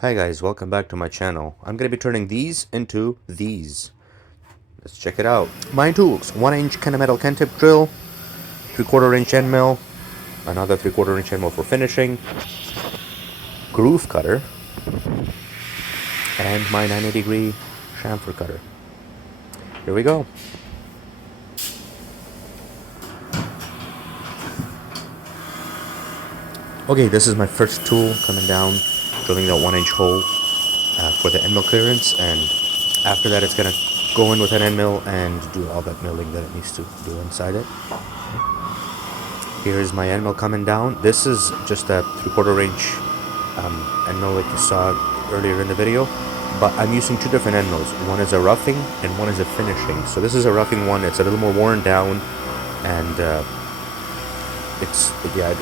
Hi guys, welcome back to my channel. I'm going to be turning these into these. Let's check it out. My tools: 1-inch Kennametal Kentip drill, 3/4-inch end mill, another 3/4-inch end mill for finishing, groove cutter, and my 90-degree chamfer cutter. Here we go. Okay, this is my first tool coming down, drilling that 1-inch hole for the end mill clearance, and after that it's going to go in with an end mill and do all that milling that it needs to do inside it. Here's my end mill coming down. This is just a 3/4-inch end mill like you saw earlier in the video, but I'm using two different end mills. One is a roughing and one is a finishing. So this is a roughing one. It's a little more worn down, and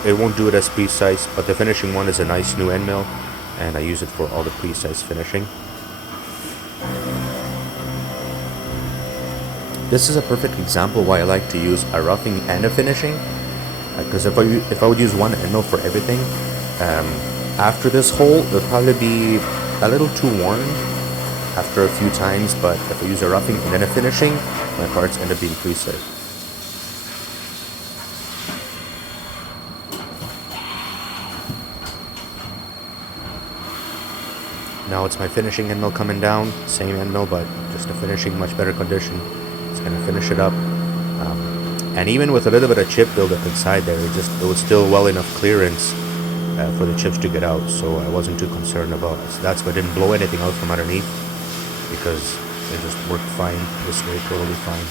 it won't do it as precise, but the finishing one is a nice new end mill, and I use it for all the precise finishing. This is a perfect example why I like to use a roughing and a finishing, because if I would use one end mill for everything, after this hole it'll probably be a little too worn after a few times, but if I use a roughing and then a finishing, my parts end up being precise. Now it's my finishing end mill coming down, same end mill, but just a finishing, much better condition. It's going to finish it up. And even with a little bit of chip buildup inside there, it was still well enough clearance for the chips to get out, so I wasn't too concerned about it. So that's why I didn't blow anything out from underneath, because it just worked fine this way, totally fine.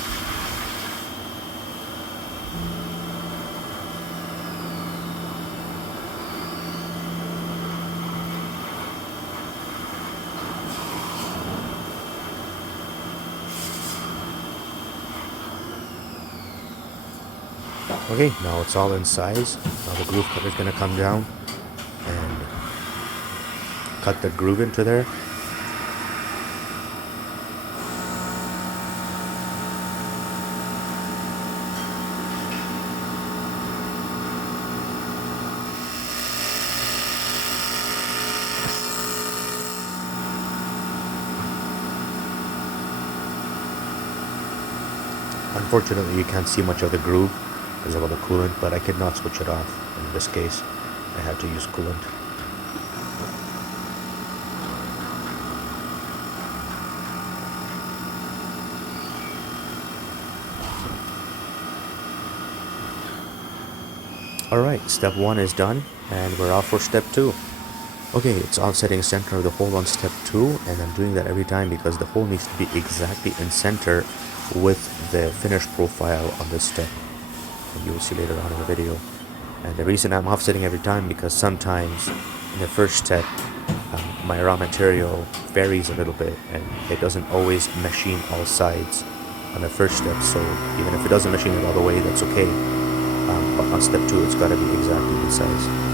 Okay, now it's all in size. Now the groove cutter is going to come down and cut the groove into there. Unfortunately, you can't see much of the groove because of all the coolant, but I could not switch it off. In this case, I had to use coolant. Alright, step 1 is done, and we're off for step 2. Okay, it's offsetting center of the hole on step 2, and I'm doing that every time because the hole needs to be exactly in center with the finish profile on this step. And you will see later on in the video. And the reason I'm offsetting every time, because sometimes in the first step my raw material varies a little bit and it doesn't always machine all sides on the first step, so even if it doesn't machine it all the way, that's okay, but on step 2 it's got to be exactly the size.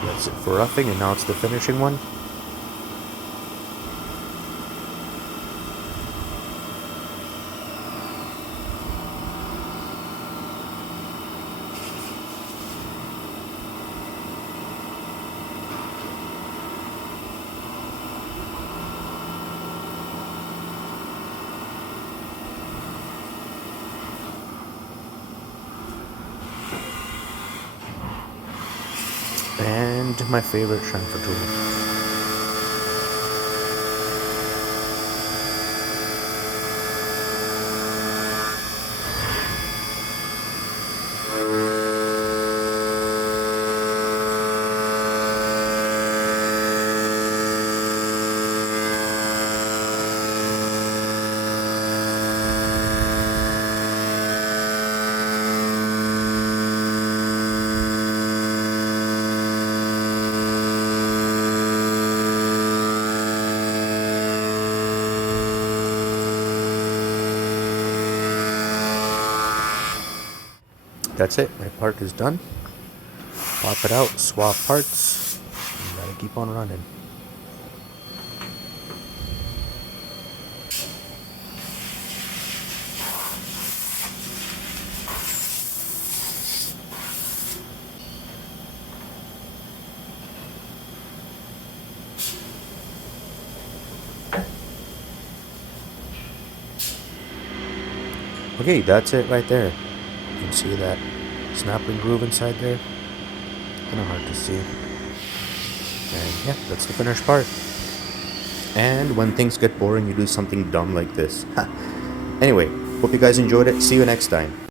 That's it for roughing, and now it's the finishing one. And my favorite chamfer tool. that's it. My part is done. Pop it out, swap parts, and gotta keep on running. Okay, that's it right there. You can see that snapping groove inside there. Kind of hard to see. And yeah, that's the finished part. And when things get boring, you do something dumb like this. Anyway, hope you guys enjoyed it. See you next time.